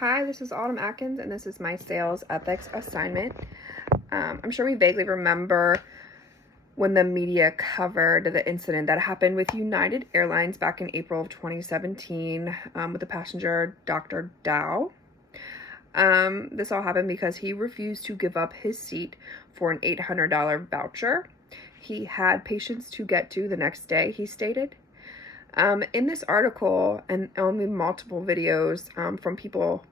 Hi, this is Autumn Atkins, and this is my sales ethics assignment. I'm sure we vaguely remember when the media covered the incident that happened with United Airlines back in April of 2017 with the passenger Dr. Dow. This all happened because he refused to give up his seat for an $800 voucher. He had patients to get to the next day, he stated. In this article and on the multiple videos from people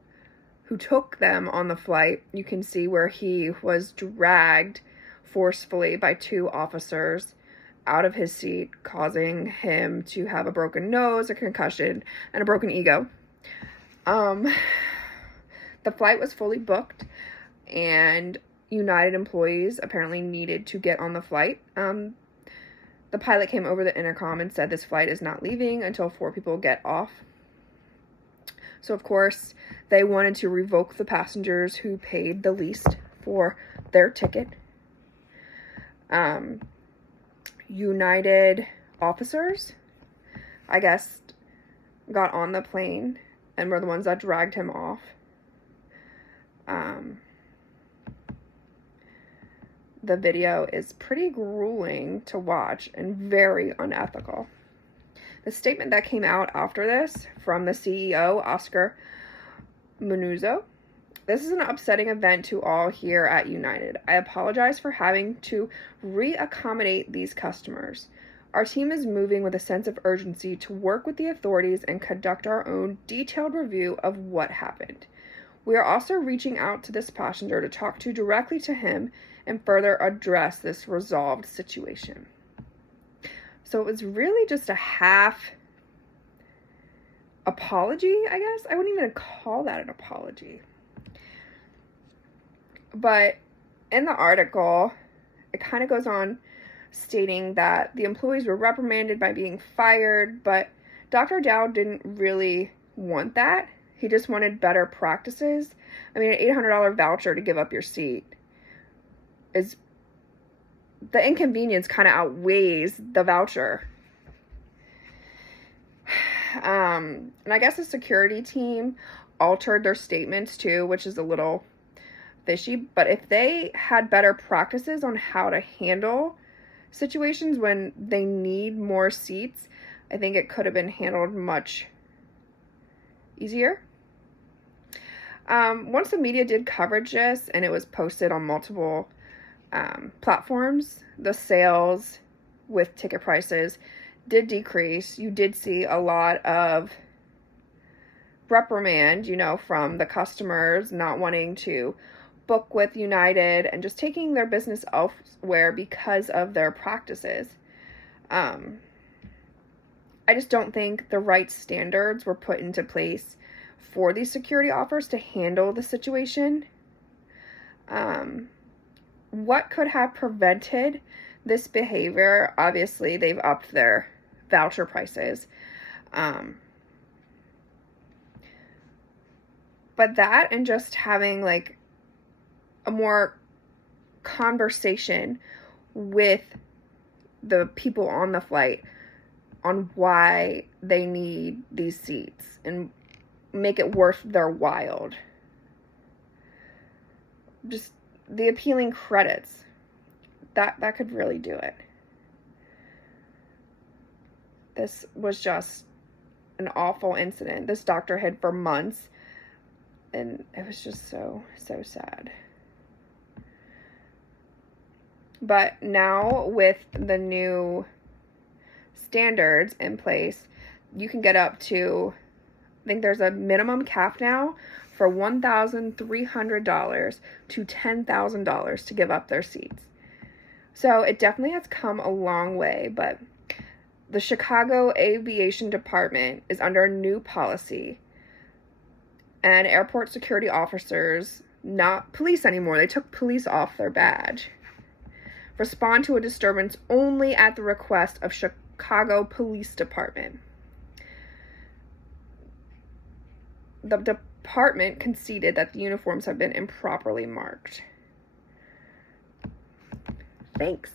who took them on the flight, you can see where he was dragged forcefully by two officers out of his seat, causing him to have a broken nose, a concussion, and a broken ego. The flight was fully booked, and United employees apparently needed to get on the flight. The pilot came over the intercom and said this flight is not leaving until 4 people get off. So, of course, they wanted to revoke the passengers who paid the least for their ticket. United officers, I guess, got on the plane and were the ones that dragged him off. The video is pretty grueling to watch and very unethical. The statement that came out after this from the CEO, Oscar Munoz: "This is an upsetting event to all here at United. I apologize for having to reaccommodate these customers. Our team is moving with a sense of urgency to work with the authorities and conduct our own detailed review of what happened. We are also reaching out to this passenger to talk to directly to him and further address this resolved situation." So it was really just a half apology, I guess. I wouldn't even call that an apology. But in the article, it kind of goes on stating that the employees were reprimanded by being fired, but Dr. Dow didn't really want that. He just wanted better practices. I mean, an $800 voucher to give up your seat is, the inconvenience kind of outweighs the voucher. And I guess the security team altered their statements too, which is a little fishy. But if they had better practices on how to handle situations when they need more seats, I think it could have been handled much easier. Once the media did coverage this and it was posted on multiple platforms, the sales with ticket prices did decrease. You did see a lot of reprimand, from the customers not wanting to book with United and just taking their business elsewhere because of their practices. I just don't think the right standards were put into place for these security offers to handle the situation. What could have prevented this behavior? Obviously, they've upped their voucher prices. But that, and just having like a more conversation with the people on the flight on why they need these seats and make it worth their while. Just the appealing credits, that could really do it. This was just an awful incident. This doctor hid for months, and it was just so sad. But now with the new standards in place, you can get up to, I think there's a minimum cap now for $1,300 to $10,000 to give up their seats. So it definitely has come a long way, but the Chicago Aviation Department is under a new policy, and airport security officers, not police anymore, they took police off their badge, respond to a disturbance only at the request of Chicago Police Department. The department conceded that the uniforms have been improperly marked. Thanks.